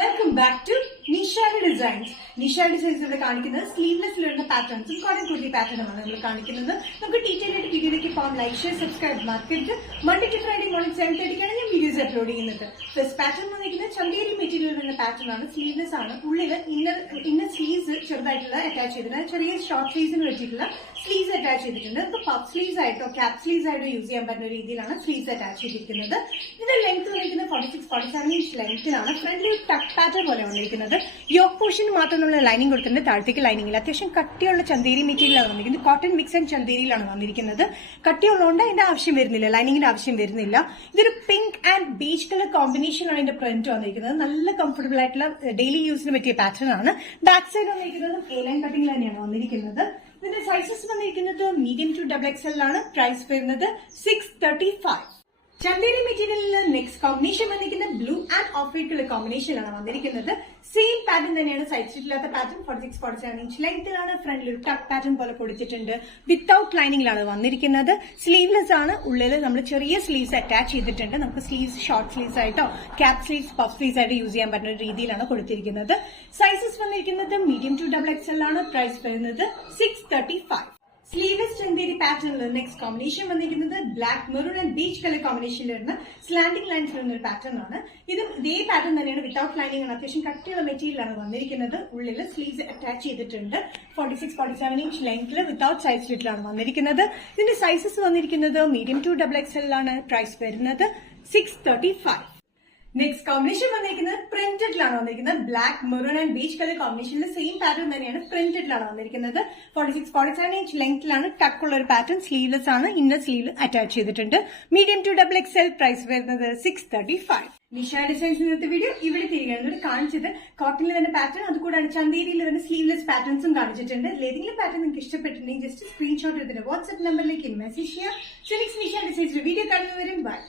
Welcome back to Nishad designs. Nishad designs ഇവിടെ കാണിക്കുന്നത് സ്ലീവ്ലെസ്സിൽ വരുന്ന പാറ്റേൺസും കോട്ടൺ കുർത്തി പാറ്റേണുമാണ് നമ്മൾ കാണിക്കുന്നത്. നമുക്ക് ഡീറ്റെയിൽ ആയിട്ട് വീഡിയോയിലേക്ക് പോകാം. Like, share, subscribe market. Monday to Friday morning 7:30 ഞാൻ വീഡിയോസ് അപ്ലോഡ് ചെയ്യുന്നത്. ഫസ്റ്റ് പാറ്റേൺ വന്നിരിക്കുന്നത് ചന്തേരി മെറ്റീരിയൽ വരുന്ന പാറ്റേൺ ആണ്. സ്ലീവ്ലെസ് ആണ്. ഉള്ളിൽ ഇന്നർ സ്ലീവ്സ് ചെറുതായിട്ടുള്ള അറ്റാച്ച് ചെയ്തിട്ടുണ്ട്. ചെറിയ ഷോർട്ട് സ്ലീവ്സിന് വെച്ചിട്ടുള്ള സ്ലീവ്സ് അറ്റാച്ച് ചെയ്തിട്ടുണ്ട്. നമുക്ക് പഫ് സ്ലീവ്സ് ആയിട്ടോ ക്യാപ് സ്ലീവ്സ് ആയിട്ടോ യൂസ് ചെയ്യാൻ പറ്റുന്ന രീതിയിലാണ് സ്ലീവ്സ് അറ്റാച്ച് ചെയ്തിരിക്കുന്നത്. ഇതിന്റെ ലെങ്ത് വന്നിരിക്കുന്നത് 46-47 ഇഞ്ച് ലെങ്ത്തിലാണ്. ഫ്രണ്ടിൽ ടക്ക് പാറ്റേൺ പോലെ വന്നിരിക്കുന്നത്. യോക്ക് പോർഷന് മാത്രം നമ്മൾ ലൈനിങ് കൊടുത്തിട്ടുണ്ട്. താഴത്തേക്ക് ലൈനിങ്ങിൽ അത്യാവശ്യം കട്ടിയുള്ള ചന്തേരി മെറ്റീരിയലാണ് വന്നിരിക്കുന്നത്. കോട്ടൺ മിക്സ് ആൻഡ് ചന്തേരിയിലാണ് വന്നിരിക്കുന്നത്. കട്ടിയുള്ളതുകൊണ്ട് അതിന്റെ ആവശ്യം വരുന്നില്ല, ലൈനിങ്ങിന്റെ ആവശ്യം വരുന്നില്ല. ഇതൊരു പിങ്ക് ആൻഡ് ബീച്ച് കളർ കോമ്പിനേഷനാണ് ഇതിന്റെ പ്രിന്റ് വന്നിരിക്കുന്നത്. നല്ല കംഫർട്ടബിൾ ആയിട്ടുള്ള ഡെയിലി യൂസിന് പറ്റിയ പാറ്റേൺ ആണ്. ബാക്ക് സൈഡ് വന്നിരിക്കുന്നത് എ ലൈൻ കട്ടിംഗ് തന്നെയാണ് വന്നിരിക്കുന്നത്. ഇതിന്റെ സൈസസ് വന്നിരിക്കുന്നത് മീഡിയം ടു XXL ആണ്. പ്രൈസ് വരുന്നത് 635. ചന്തേരി മെറ്റീരിയലിൽ നെക്സ്റ്റ് കോമ്പിനേഷൻ വന്നിരിക്കുന്നത് blue and off white colour കോമ്പിനേഷനിലാണ് വന്നിരിക്കുന്നത്. സെയിം പാറ്റേൺ തന്നെയാണ്. സൈഡ് സ്റ്റിച്ചില്ലാത്ത പാറ്റേൺ 46-47 ഇഞ്ച് ലെങ്ത്തിലാണ്. ഫ്രണ്ടിൽ ഒരു ടക്ക് പാറ്റേൺ പോലെ കൊടുത്തിട്ടുണ്ട്. വിത്തൌട്ട് ലൈനിങ്ങിലാണ് വന്നിരിക്കുന്നത്. സ്ലീവ്ലെസ് ആണ്. ഉള്ളിൽ നമ്മൾ ചെറിയ സ്ലീവ്സ് അറ്റാച്ച് ചെയ്തിട്ടുണ്ട്. നമുക്ക് സ്ലീവ്സ് ഷോർട്ട് സ്ലീവ്സ് ആയിട്ടോ ക്യാപ് സ്ലീവ്സ് പഫ് സ്ലീവ്സ് ആയിട്ട് യൂസ് ചെയ്യാൻ പറ്റുന്ന രീതിയിലാണ് കൊടുത്തിരിക്കുന്നത്. സൈസസ് വന്നിരിക്കുന്നത് മീഡിയം ടു XXL ആണ്. പ്രൈസ് വരുന്നത് 635. സ്ലീവ്ലെസ് ചന്തേരി പാറ്റേണിൽ നെക്സ്റ്റ് കോമ്പിനേഷൻ വന്നിരിക്കുന്നത് black maroon and peach colour കോമ്പിനേഷനിൽ വരുന്ന സ്ലാൻഡിംഗ് ലൈൻസ് വരുന്ന ഒരു പാറ്റേൺ ആണ്. ഇതും ഇതേ പാറ്റേൺ തന്നെയാണ്. വിത്തൌട്ട് ലൈനിങ് ആണ്. അത്യാവശ്യം കട്ടിയുള്ള മെറ്റീരിയലാണ് വന്നിരിക്കുന്നത്. ഉള്ളിൽ സ്ലീവ്സ് അറ്റാച്ച് ചെയ്തിട്ടുണ്ട്. 46-47 ഇഞ്ച് ലെങ്ത്തിൽ വിത്തൌട്ട് സൈഡ് സ്ലിറ്റിലാണ് വന്നിരിക്കുന്നത്. ഇതിന്റെ സൈസസ് വന്നിരിക്കുന്നത് മീഡിയം ടു XXL ആണ്. പ്രൈസ് വരുന്നത് 635. നെക്സ്റ്റ് കോമ്പിനേഷൻ വന്നിരിക്കുന്നത് പ്രിന്റഡിലാണ് വന്നിരിക്കുന്നത്. Black maroon and peach colour കോമ്പിനേഷനിൽ സെയിം പാറ്റേൺ തന്നെയാണ്. പ്രിന്റഡിലാണ് വന്നിരിക്കുന്നത്. 46-47 ഇഞ്ച് ലെങ്ത്തിലാണ്. ടക്കുള്ള ഒരു പാറ്റേൺ. സ്ലീവ്ലെസ് ആണ്. ഇന്നർ സ്ലീവ് അറ്റാച്ച് ചെയ്തിട്ടുണ്ട്. Medium to XXL. പ്രൈസ് വരുന്നത് 635. നിഷ ഡിസൈൻസ് ഇന്നത്തെ വീഡിയോ ഇവിടെ തിരികെ കാണിച്ചത് കോട്ടണിൽ വരുന്ന പാറ്റേൺ, അതുകൂടാണ് ചന്തേരിയിൽ വരുന്ന സ്ലീവ്ലെസ് പാറ്റേൺസും കാണിച്ചിട്ടുണ്ട്. ഏതെങ്കിലും പാറ്റേൺ നിങ്ങൾക്ക് ഇഷ്ടപ്പെട്ടിട്ടുണ്ടെങ്കിൽ ജസ്റ്റ് സ്ക്രീൻഷോട്ട് എടുത്തിട്ട് വാട്സ്ആപ്പ് നമ്പറിലേക്ക് മെസ്സേജ് ചെയ്യുക. നിഷ ഡിസൈൻസ് വീഡിയോ കാണുന്നവരും ബൈ.